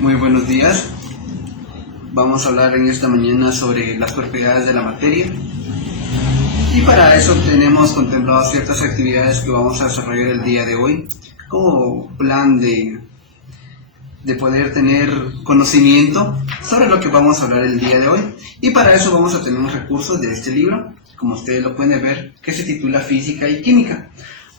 Muy buenos días. Vamos a hablar en esta mañana sobre las propiedades de la materia. Y para eso tenemos contempladas ciertas actividades que vamos a desarrollar el día de hoy como plan de poder tener conocimiento sobre lo que vamos a hablar el día de hoy. Y para eso vamos a tener unos recursos de este libro, como ustedes lo pueden ver, que se titula Física y Química.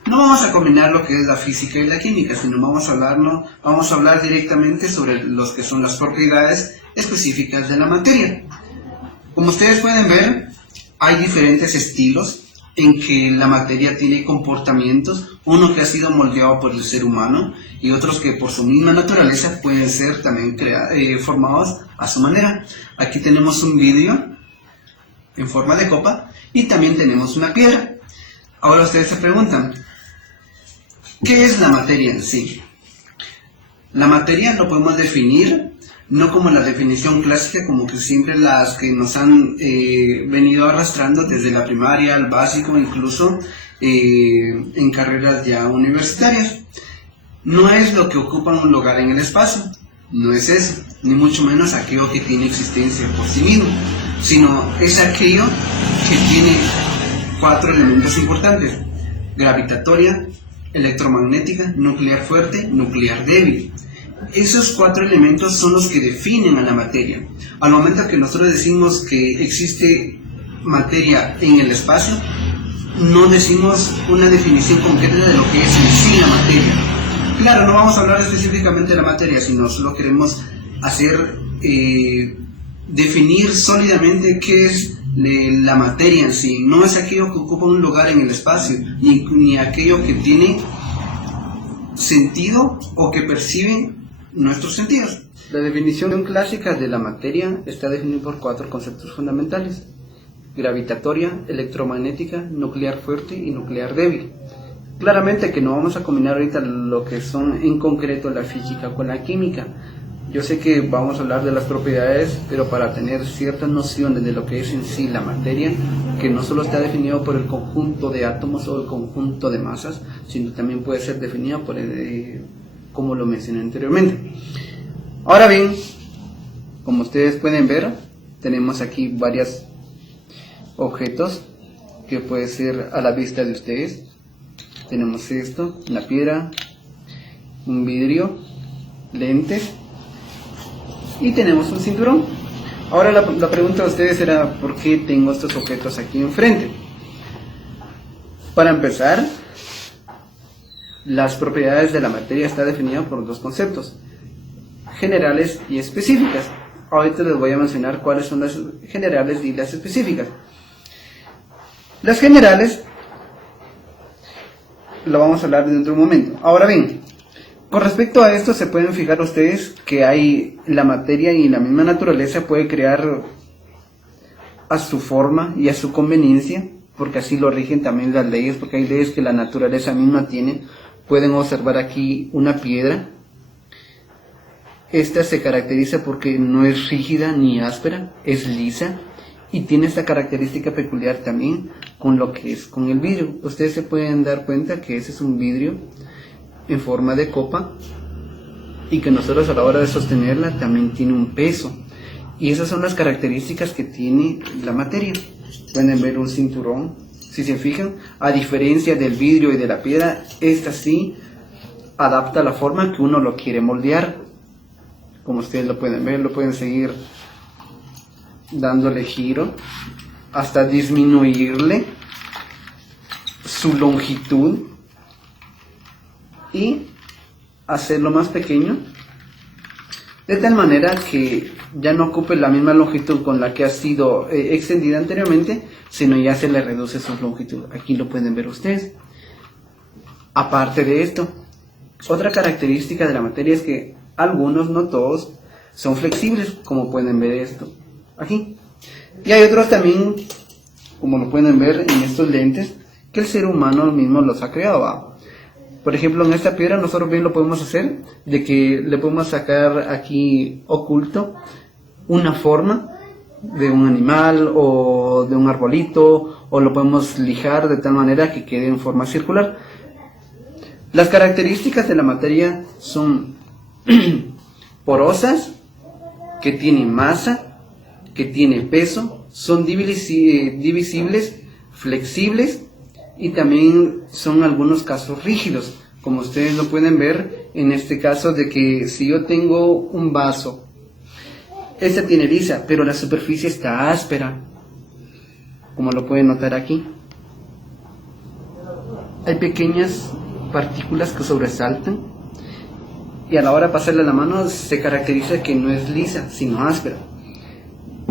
No vamos a combinar lo que es la física y la química, sino vamos a hablar directamente sobre los que son las propiedades específicas de la materia. Como ustedes pueden ver, hay diferentes estilos en que la materia tiene comportamientos, uno que ha sido moldeado por el ser humano y otros que por su misma naturaleza pueden ser también formados a su manera. Aquí tenemos un vidrio en forma de copa y también tenemos una piedra. Ahora ustedes se preguntan, ¿qué es la materia en sí? La materia lo podemos definir no como la definición clásica, como que siempre las que nos han venido arrastrando desde la primaria, al básico, incluso en carreras ya universitarias. No es lo que ocupa un lugar en el espacio, no es eso, ni mucho menos aquello que tiene existencia por sí mismo, sino es aquello que tiene 4 elementos importantes: gravitatoria, electromagnética, nuclear fuerte, nuclear débil. Esos 4 elementos son los que definen a la materia. Al momento que nosotros decimos que existe materia en el espacio, no decimos una definición concreta de lo que es en sí la materia. Claro, no vamos a hablar específicamente de la materia, sino solo queremos hacer definir sólidamente qué es la materia en sí. No es aquello que ocupa un lugar en el espacio, ni aquello que tiene sentido o que perciben nuestros sentidos. La definición clásica de la materia está definida por 4 conceptos fundamentales: gravitatoria, electromagnética, nuclear fuerte y nuclear débil. Claramente que no vamos a combinar ahorita lo que son en concreto la física con la química. Yo sé que vamos a hablar de las propiedades, pero para tener ciertas nociones de lo que es en sí la materia, que no solo está definido por el conjunto de átomos o el conjunto de masas, sino también puede ser definido por como lo mencioné anteriormente. Ahora bien, como ustedes pueden ver, tenemos aquí varios objetos que puede ser a la vista de ustedes. Tenemos esto, una piedra, un vidrio, lentes y tenemos un cinturón. Ahora la pregunta de ustedes será: ¿por qué tengo estos objetos aquí enfrente? Para empezar, las propiedades de la materia están definidas por 2 conceptos: generales y específicas. Ahorita les voy a mencionar cuáles son las generales y las específicas. Las generales lo vamos a hablar dentro de un momento. Ahora bien, con respecto a esto, se pueden fijar ustedes que hay la materia y la misma naturaleza puede crear a su forma y a su conveniencia, porque así lo rigen también las leyes, porque hay leyes que la naturaleza misma tiene. Pueden observar aquí una piedra. Esta se caracteriza porque no es rígida ni áspera, es lisa y tiene esta característica peculiar también con lo que es con el vidrio. Ustedes se pueden dar cuenta que ese es un vidrio en forma de copa y que nosotros a la hora de sostenerla también tiene un peso, y esas son las características que tiene la materia. Pueden ver un cinturón. Si se fijan, a diferencia del vidrio y de la piedra, esta sí adapta la forma que uno lo quiere moldear. Como ustedes lo pueden ver, lo pueden seguir dándole giro hasta disminuirle su longitud y hacerlo más pequeño, de tal manera que ya no ocupe la misma longitud con la que ha sido extendida anteriormente, sino ya se le reduce su longitud. Aquí lo pueden ver ustedes. Aparte de esto, otra característica de la materia es que algunos, no todos, son flexibles, como pueden ver esto aquí. Y hay otros también, como lo pueden ver en estos lentes, que el ser humano mismo los ha creado. Por ejemplo, en esta piedra nosotros bien lo podemos hacer, de que le podemos sacar aquí oculto una forma de un animal o de un arbolito, o lo podemos lijar de tal manera que quede en forma circular. Las características de la materia son porosas, que tienen masa, que tienen peso, son divisibles, flexibles y también son algunos casos rígidos, como ustedes lo pueden ver en este caso de que si yo tengo un vaso, este tiene lisa, pero la superficie está áspera, como lo pueden notar aquí. Hay pequeñas partículas que sobresaltan y a la hora de pasarle la mano se caracteriza que no es lisa, sino áspera.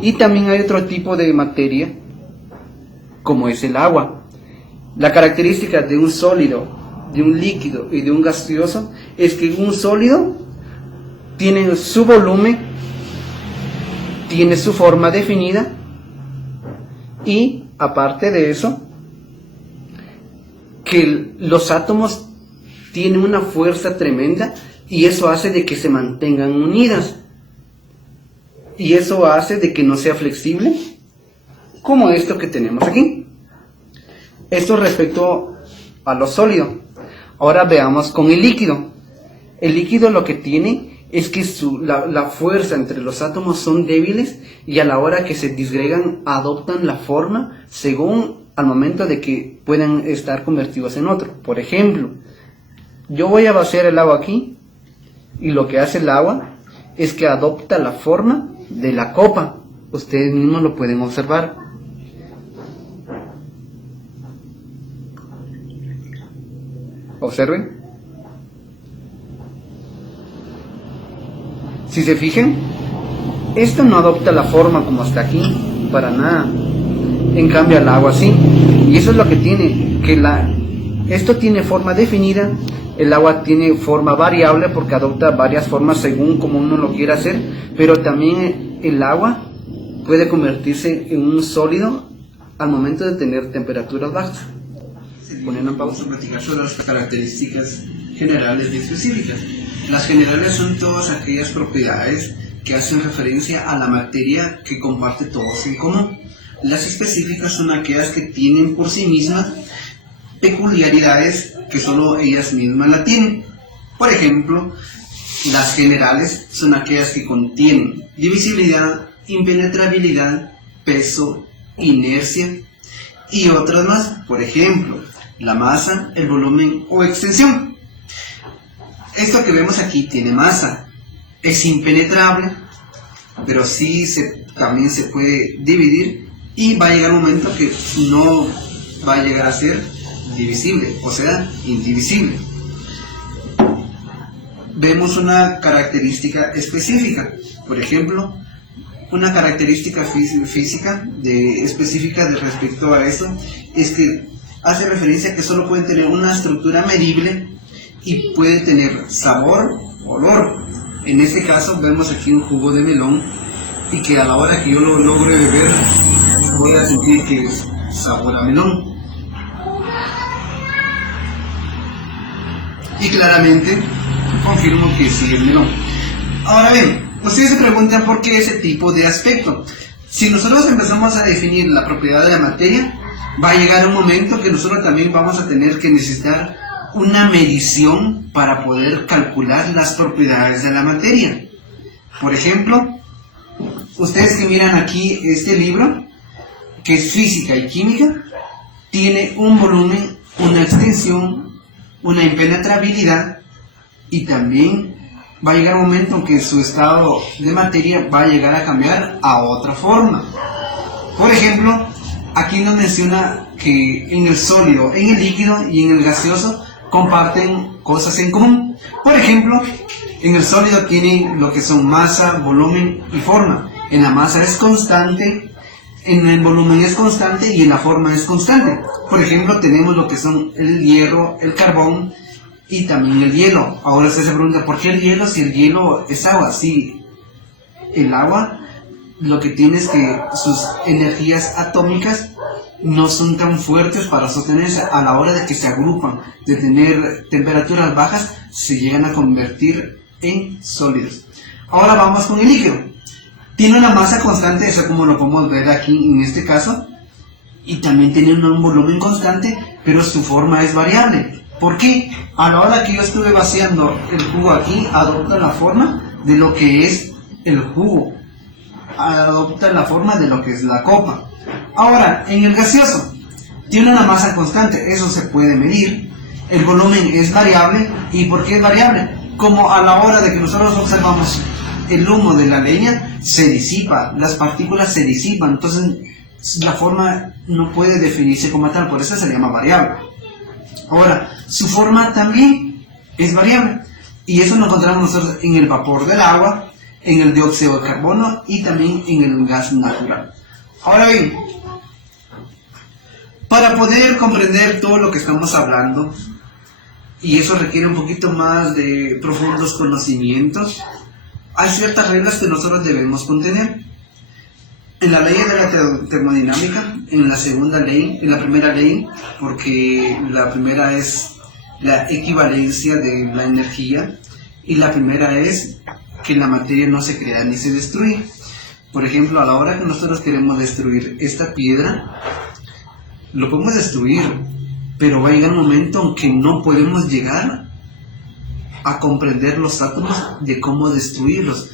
Y también hay otro tipo de materia, como es el agua. La característica de un sólido, de un líquido y de un gaseoso es que un sólido tiene su volumen, tiene su forma definida y aparte de eso, que los átomos tienen una fuerza tremenda y eso hace de que se mantengan unidas y eso hace de que no sea flexible como esto que tenemos aquí. Esto respecto a lo sólido. Ahora veamos con el líquido. El líquido lo que tiene es que la fuerza entre los átomos son débiles y a la hora que se disgregan adoptan la forma según al momento de que puedan estar convertidos en otro. Por ejemplo, yo voy a vaciar el agua aquí y lo que hace el agua es que adopta la forma de la copa. Ustedes mismos lo pueden observar. Observen. Si se fijan, esto no adopta la forma como está aquí, para nada. En cambio el agua sí. Y eso es lo que tiene, que esto tiene forma definida, el agua tiene forma variable porque adopta varias formas según como uno lo quiera hacer, pero también el agua puede convertirse en un sólido al momento de tener temperaturas bajas. Poniendo en pausa, platicar sobre las características generales y específicas. Las generales son todas aquellas propiedades que hacen referencia a la materia que comparte todos en común. Las específicas son aquellas que tienen por sí mismas peculiaridades que solo ellas mismas la tienen. Por ejemplo, las generales son aquellas que contienen divisibilidad, impenetrabilidad, peso, inercia y otras más. Por ejemplo, la masa, el volumen o extensión. Esto que vemos aquí tiene masa, es impenetrable, pero sí también se puede dividir y va a llegar un momento que no va a llegar a ser divisible, o sea, indivisible. Vemos una característica específica, por ejemplo, una característica física específica respecto a eso es que hace referencia a que solo puede tener una estructura medible y puede tener sabor, olor. En este caso vemos aquí un jugo de melón y que a la hora que yo lo logre beber voy a sentir que es sabor a melón. Y claramente confirmo que sí es melón. Ahora bien, ustedes se preguntan por qué ese tipo de aspecto. Si nosotros empezamos a definir la propiedad de la materia, va a llegar un momento que nosotros también vamos a tener que necesitar una medición para poder calcular las propiedades de la materia. Por ejemplo, ustedes que miran aquí este libro, que es Física y Química, tiene un volumen, una extensión, una impenetrabilidad y también va a llegar un momento en que su estado de materia va a llegar a cambiar a otra forma. Por ejemplo, aquí nos menciona que en el sólido, en el líquido y en el gaseoso comparten cosas en común. Por ejemplo, en el sólido tienen lo que son masa, volumen y forma. En la masa es constante, en el volumen es constante y en la forma es constante. Por ejemplo, tenemos lo que son el hierro, el carbón y también el hielo. Ahora usted se pregunta, ¿por qué el hielo si el hielo es agua? Sí, el agua lo que tiene es que sus energías atómicas no son tan fuertes para sostenerse. A la hora de que se agrupan, de tener temperaturas bajas, se llegan a convertir en sólidos. Ahora vamos con el líquido. Tiene una masa constante, eso como lo podemos ver aquí en este caso, y también tiene un volumen constante, pero su forma es variable. ¿Por qué? A la hora que yo estuve vaciando el jugo aquí, adopta la forma de lo que es el jugo, adopta la forma de lo que es la copa. Ahora, en el gaseoso, tiene una masa constante, eso se puede medir, el volumen es variable. ¿Y por qué es variable? Como a la hora de que nosotros observamos el humo de la leña, se disipa, las partículas se disipan, entonces la forma no puede definirse como tal, por eso se llama variable. Ahora, su forma también es variable, y eso lo encontramos nosotros en el vapor del agua, en el dióxido de carbono y también en el gas natural. Ahora bien, para poder comprender todo lo que estamos hablando, y eso requiere un poquito más de profundos conocimientos, hay ciertas reglas que nosotros debemos contener. En la ley de la termodinámica, en la segunda ley, en la primera ley, porque la primera es la equivalencia de la energía, y la primera es que la materia no se crea ni se destruye. Por ejemplo, a la hora que nosotros queremos destruir esta piedra, lo podemos destruir, pero va a llegar un momento en que no podemos llegar a comprender los átomos de cómo destruirlos.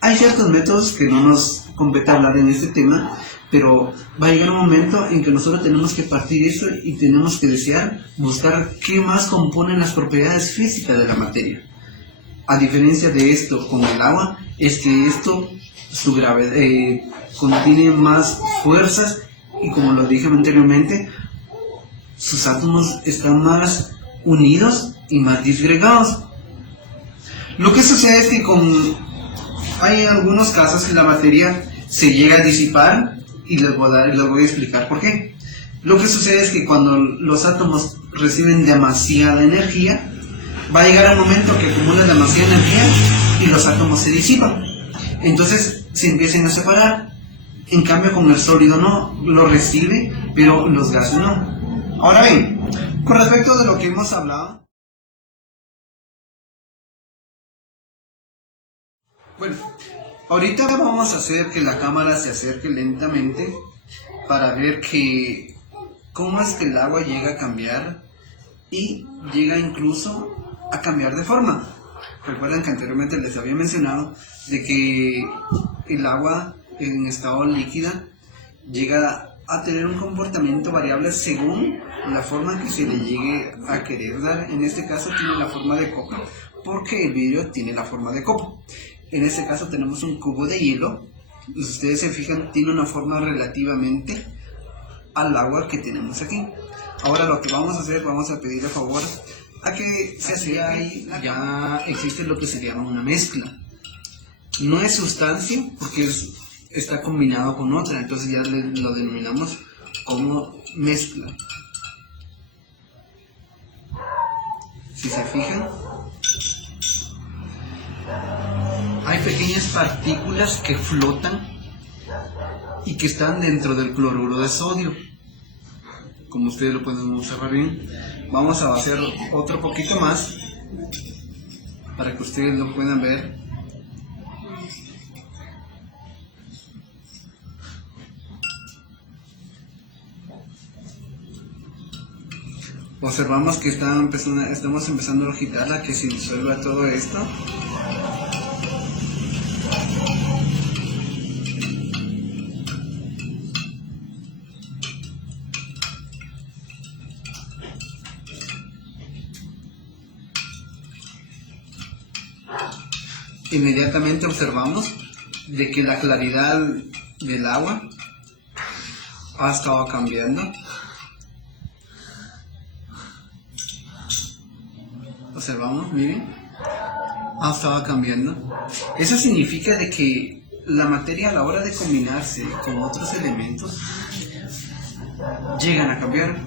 Hay ciertos métodos que no nos compete hablar en este tema, pero va a llegar un momento en que nosotros tenemos que partir eso y tenemos que desear buscar qué más componen las propiedades físicas de la materia. A diferencia de esto con el agua, es que esto, su gravedad, contiene más fuerzas, y como lo dije anteriormente, sus átomos están más unidos y más disgregados. Lo que sucede es que hay algunos casos que la materia se llega a disipar, y les voy a explicar por qué. Lo que sucede es que cuando los átomos reciben demasiada energía, va a llegar un momento que acumulan demasiada energía y los átomos se disipan. Entonces se empiezan a separar. En cambio, con el sólido no, lo recibe, pero los gases no. Ahora bien, con respecto de lo que hemos hablado, bueno, ahorita vamos a hacer que la cámara se acerque lentamente para ver cómo es que el agua llega a cambiar, y llega incluso a cambiar de forma. Recuerden que anteriormente les había mencionado de que el agua en estado líquida llega a tener un comportamiento variable según la forma que se le llegue a querer dar. En este caso tiene la forma de copa, porque el vidrio tiene la forma de copa. En este caso tenemos un cubo de hielo. Si ustedes se fijan, tiene una forma relativamente al agua que tenemos aquí. Ahora lo que vamos a hacer, vamos a pedirle favor a que se hace ahí, ya existe lo que se llama una mezcla. No es sustancia porque está combinado con otra, entonces ya lo denominamos como mezcla. Si se fijan, hay pequeñas partículas que flotan y que están dentro del cloruro de sodio, como ustedes lo pueden observar bien. Vamos a hacer otro poquito más para que ustedes lo puedan ver. Observamos que estamos empezando a agitarla, que se disuelva todo esto. Inmediatamente observamos de que la claridad del agua ha estado cambiando. Observamos, miren, ha estado cambiando. Eso significa de que la materia, a la hora de combinarse con otros elementos, llegan a cambiar.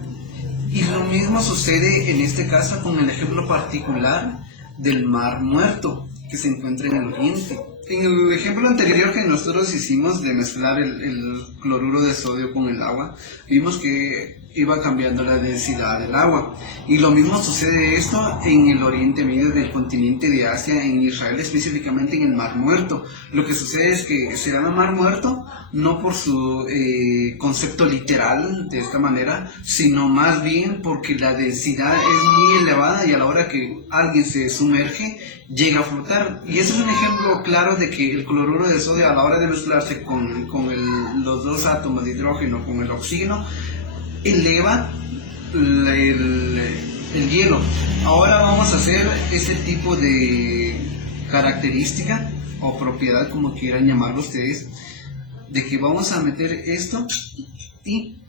Y lo mismo sucede en este caso con el ejemplo particular del Mar Muerto, que se encuentra en el oriente. En el ejemplo anterior que nosotros hicimos de mezclar el cloruro de sodio con el agua, vimos que iba cambiando la densidad del agua. Y lo mismo sucede esto en el Oriente Medio del continente de Asia, en Israel, específicamente en el Mar Muerto. Lo que sucede es que se llama Mar Muerto no por su concepto literal de esta manera, sino más bien porque la densidad es muy elevada y a la hora que alguien se sumerge llega a flotar. Y eso es un ejemplo claro de que el cloruro de sodio, a la hora de mezclarse con los dos átomos de hidrógeno con el oxígeno, eleva el hielo. Ahora vamos a hacer ese tipo de característica o propiedad, como quieran llamarlo ustedes, de que vamos a meter esto y,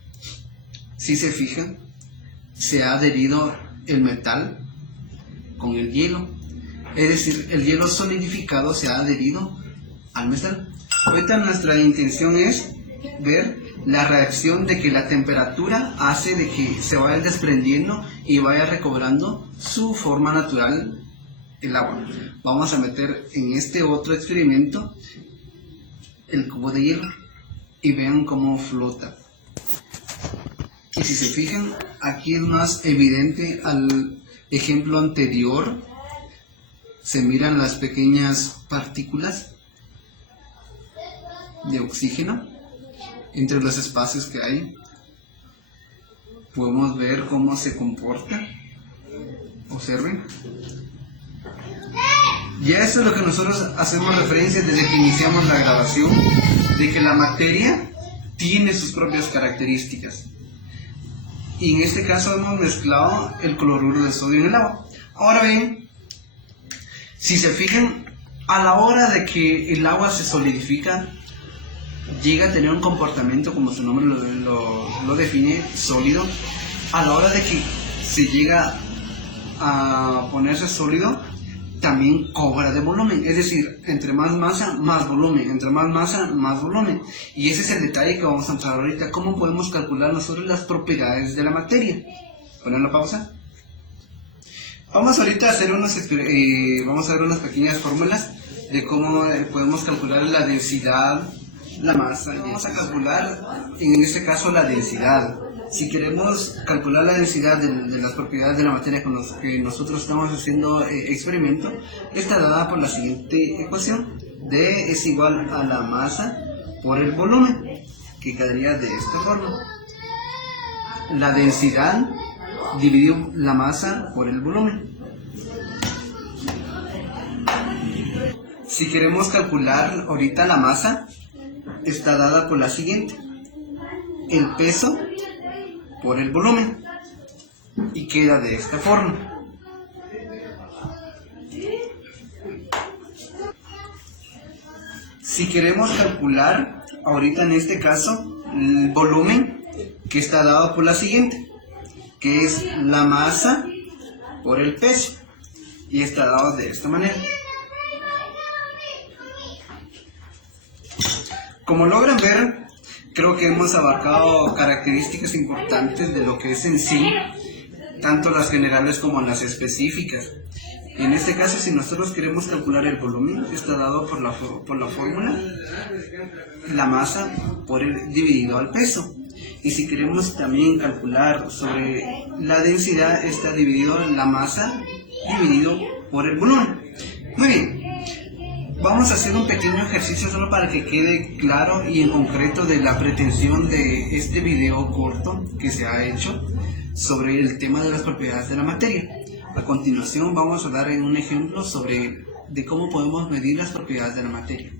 si se fijan, se ha adherido el metal con el hielo. Es decir, el hielo solidificado se ha adherido al metal. Ahorita nuestra intención es ver la reacción de que la temperatura hace de que se vaya desprendiendo y vaya recobrando su forma natural el agua. Vamos a meter en este otro experimento el cubo de hielo y vean cómo flota. Y si se fijan, aquí es más evidente al ejemplo anterior. Se miran las pequeñas partículas de oxígeno entre los espacios que hay. Podemos ver cómo se comporta. Observen. Ya eso es lo que nosotros hacemos referencia desde que iniciamos la grabación, de que la materia tiene sus propias características. Y en este caso hemos mezclado el cloruro de sodio en el agua. Ahora bien, si se fijan, a la hora de que el agua se solidifica, llega a tener un comportamiento, como su nombre lo define, sólido. A la hora de que se llega a ponerse sólido, también cobra de volumen. Es decir, entre más masa, más volumen. Entre más masa, más volumen. Y ese es el detalle que vamos a entrar ahorita. ¿Cómo podemos calcular nosotros las propiedades de la materia? ¿Ponen la pausa? Vamos ahorita a hacer vamos a ver unas pequeñas fórmulas de cómo podemos calcular la densidad, la masa. Vamos a calcular en este caso la densidad. Si queremos calcular la densidad de las propiedades de la materia con los que nosotros estamos haciendo experimento, está dada por la siguiente ecuación: D es igual a la masa por el volumen, que quedaría de esta forma. La densidad dividido la masa por el volumen. Si queremos calcular ahorita la masa, está dada por la siguiente: el peso por el volumen, y queda de esta forma. Si queremos calcular ahorita en este caso el volumen, que está dado por la siguiente, que es la masa por el peso, y está dado de esta manera. Como logran ver, creo que hemos abarcado características importantes de lo que es en sí, tanto las generales como las específicas. En este caso, si nosotros queremos calcular el volumen, está dado por la fórmula, la masa dividido al peso. Y si queremos también calcular sobre la densidad, está dividido la masa dividido por el volumen. Muy bien. Vamos a hacer un pequeño ejercicio solo para que quede claro y en concreto de la pretensión de este video corto que se ha hecho sobre el tema de las propiedades de la materia. A continuación vamos a dar un ejemplo de cómo podemos medir las propiedades de la materia.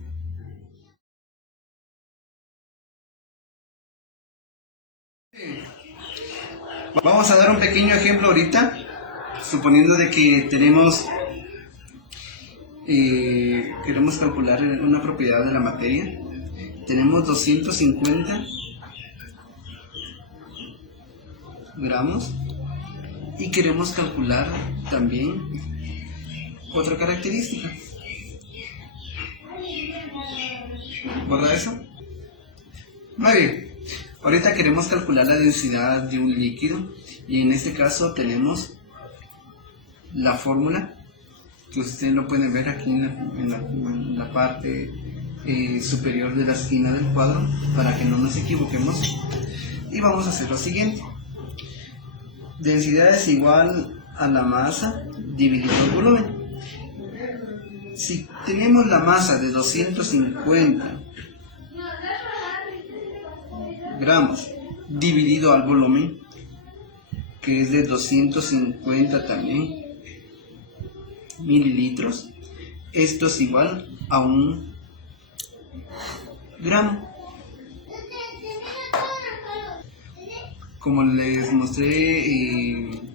Vamos a dar un pequeño ejemplo ahorita, suponiendo de que queremos calcular una propiedad de la materia. Tenemos 250 gramos y queremos calcular también otra característica. ¿Borra eso? Muy bien. Ahorita queremos calcular la densidad de un líquido y en este caso tenemos la fórmula, que ustedes lo pueden ver aquí en la parte superior de la esquina del cuadro, para que no nos equivoquemos. Y vamos a hacer lo siguiente: densidad es igual a la masa dividido el volumen. Si tenemos la masa de 250 gramos dividido al volumen, que es de 250 también mililitros, esto es igual a 1 gramo. Como les mostré en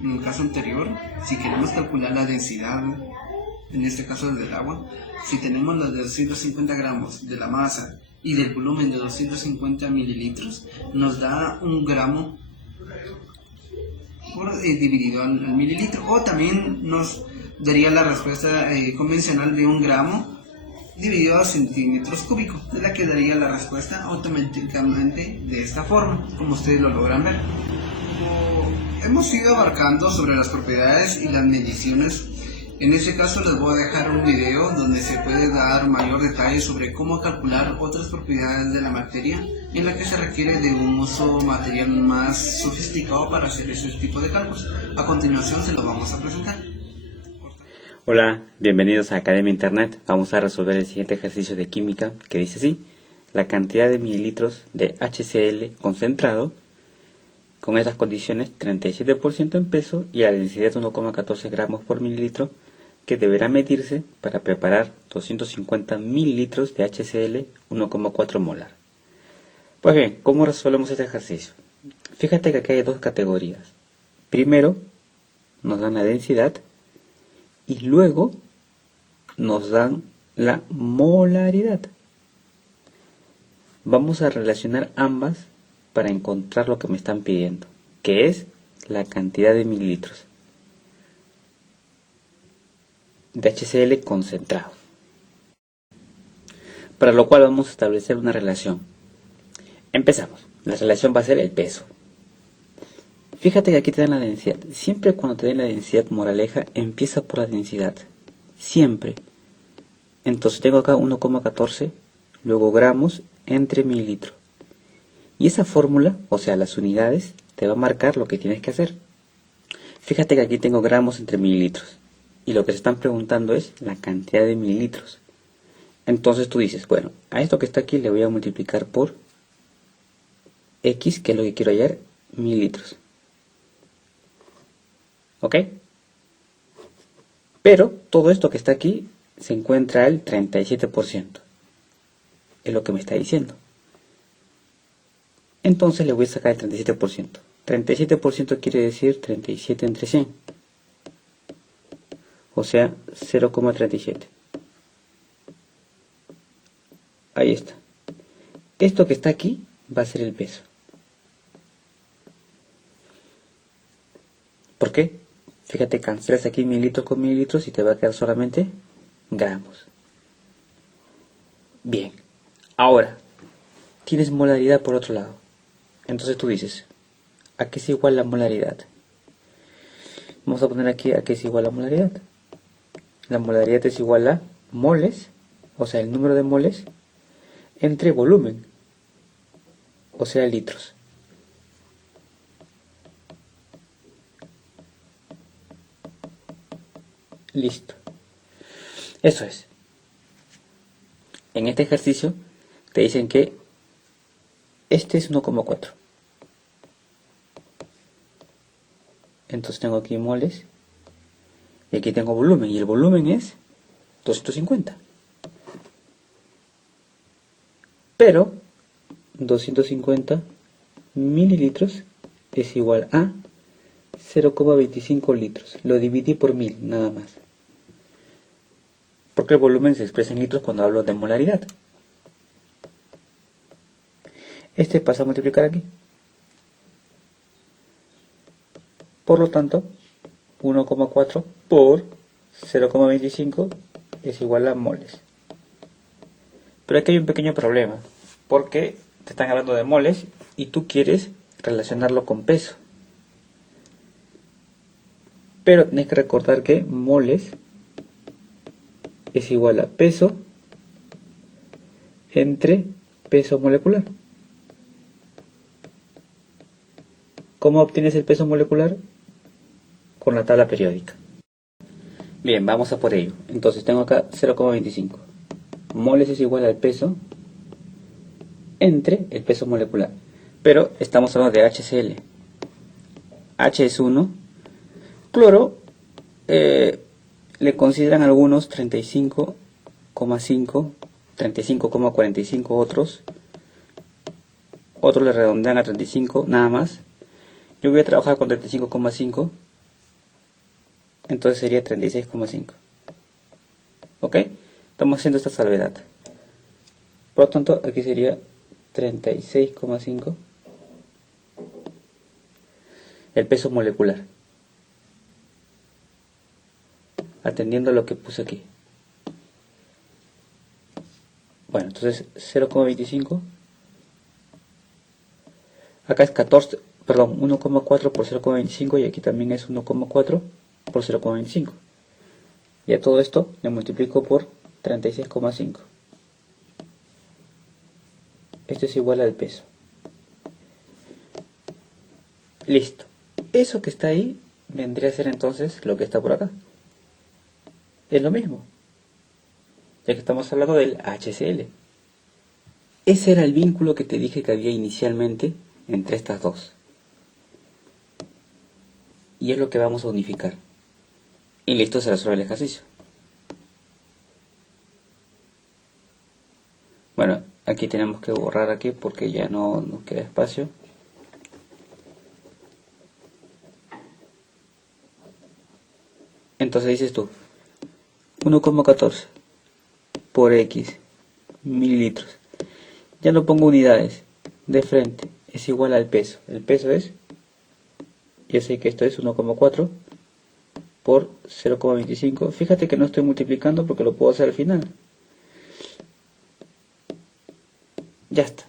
el caso anterior, si queremos calcular la densidad, en este caso del agua, si tenemos los de 250 gramos de la masa y del volumen de 250 mililitros, nos da 1 gramo dividido al mililitro, o también nos daría la respuesta convencional de 1 gramo dividido a centímetros cúbicos, de la que daría la respuesta automáticamente de esta forma, como ustedes lo logran ver. Hemos ido abarcando sobre las propiedades y las mediciones. En este caso les voy a dejar un video donde se puede dar mayor detalle sobre cómo calcular otras propiedades de la materia, en la que se requiere de un uso material más sofisticado para hacer ese tipo de cálculos. A continuación se lo vamos a presentar. Hola, bienvenidos a Academia Internet. Vamos a resolver el siguiente ejercicio de química que dice así: la cantidad de mililitros de HCl concentrado con estas condiciones, 37% en peso y a la densidad de 1,14 gramos por mililitro, que deberá medirse para preparar 250 mililitros de HCl 1,4 molar. Pues bien, ¿cómo resolvemos este ejercicio? Fíjate que aquí hay dos categorías. Primero nos dan la densidad y luego nos dan la molaridad. Vamos a relacionar ambas para encontrar lo que me están pidiendo, que es la cantidad de mililitros de HCl concentrado. Para lo cual vamos a establecer una relación. Empezamos. La relación va a ser el peso. Fíjate que aquí te dan la densidad. Siempre cuando te den la densidad, moraleja, empieza por la densidad. Siempre. Entonces tengo acá 1,14, luego gramos entre mililitro. Y esa fórmula, o sea, las unidades, te va a marcar lo que tienes que hacer. Fíjate que aquí tengo gramos entre mililitros. Y lo que se están preguntando es la cantidad de mililitros. Entonces tú dices, bueno, a esto que está aquí le voy a multiplicar por X, que es lo que quiero hallar, mililitros. ¿Ok? Pero todo esto que está aquí se encuentra al 37%. Es lo que me está diciendo. Entonces le voy a sacar el 37%. 37% quiere decir 37 entre 100. O sea, 0,37. Ahí está. Esto que está aquí va a ser el peso. ¿Por qué? Fíjate, cancelas aquí mililitros con mililitros y te va a quedar solamente gramos. Bien. Ahora, tienes molaridad por otro lado. Entonces tú dices, ¿a qué es igual la molaridad? Vamos a poner aquí a qué es igual la molaridad. La molaridad es igual a moles, o sea, el número de moles, entre volumen, o sea, litros. Listo. Eso es. En este ejercicio te dicen que este es 1,4. Entonces tengo aquí moles y aquí tengo volumen, y el volumen es 250. Pero 250 mililitros es igual a 0,25 litros. Lo dividí por 1000 nada más. Porque el volumen se expresa en litros cuando hablo de molaridad. Este pasa a multiplicar aquí. Por lo tanto, 1,4 por 0,25 es igual a moles. Pero aquí hay un pequeño problema, porque te están hablando de moles y tú quieres relacionarlo con peso. Pero tienes que recordar que moles es igual a peso entre peso molecular. ¿Cómo obtienes el peso molecular? Con la tabla periódica. Bien, vamos a por ello. Entonces tengo acá 0,25. Moles es igual al peso entre el peso molecular. Pero estamos hablando de HCl. H es 1. Cloro le consideran algunos 35,5, 35,45 otros. Otros le redondean a 35 nada más. Yo voy a trabajar con 35,5. Entonces sería 36,5. ¿Ok? Estamos haciendo esta salvedad. Por lo tanto, aquí sería 36,5 el peso molecular. Atendiendo a lo que puse aquí. Bueno, entonces 0,25. Acá es 14, perdón, 1,4 por 0,25 y aquí también es 1,4 por 0,25. Y a todo esto le multiplico por 36,5. Esto es igual al peso. Listo. Eso que está ahí vendría a ser entonces lo que está por acá. Es lo mismo. Ya que estamos hablando del HCl. Ese era el vínculo que te dije que había inicialmente entre estas dos. Y es lo que vamos a unificar. Y listo, se resuelve el ejercicio. Bueno, aquí tenemos que borrar aquí porque ya no nos queda espacio. Entonces dices tú, 1,14 por X mililitros. Ya no pongo unidades. De frente es igual al peso. El peso es, yo sé que esto es 1,4 por 0,25. Fíjate que no estoy multiplicando porque lo puedo hacer al final. Ya está.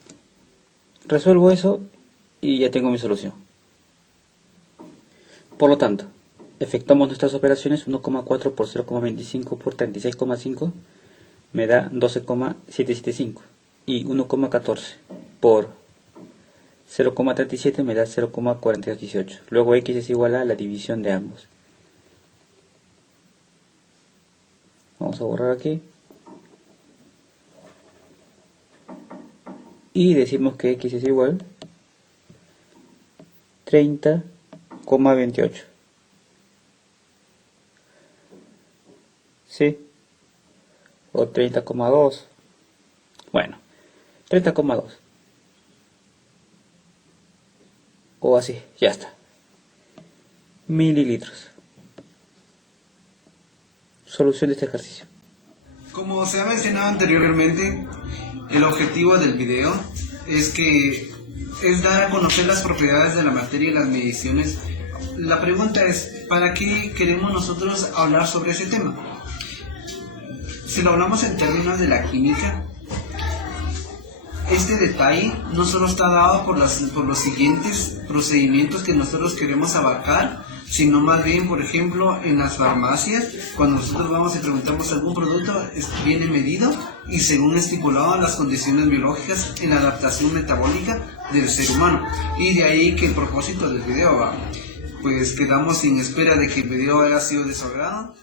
Resuelvo eso y ya tengo mi solución. Por lo tanto, efectuamos nuestras operaciones. 1,4 por 0,25 por 36,5 me da 12,775. Y 1,14 por 0,37 me da 0,4218. Luego X es igual a la división de ambos. Vamos a borrar aquí. Y decimos que X es igual a 30,28. ¿Sí? O 30,2. Bueno, 30,2. O así, ya está. Mililitros. Solución de este ejercicio. Como se ha mencionado anteriormente, el objetivo del video es dar a conocer las propiedades de la materia y las mediciones. La pregunta es, ¿para qué queremos nosotros hablar sobre ese tema? Si lo hablamos en términos de la química, este detalle no solo está dado por los siguientes procedimientos que nosotros queremos abarcar, sino más bien, por ejemplo, en las farmacias, cuando nosotros vamos y preguntamos algún producto, viene medido y según estipulado las condiciones biológicas en la adaptación metabólica del ser humano. Y de ahí que el propósito del video va. Pues quedamos en espera de que el video haya sido de su agrado.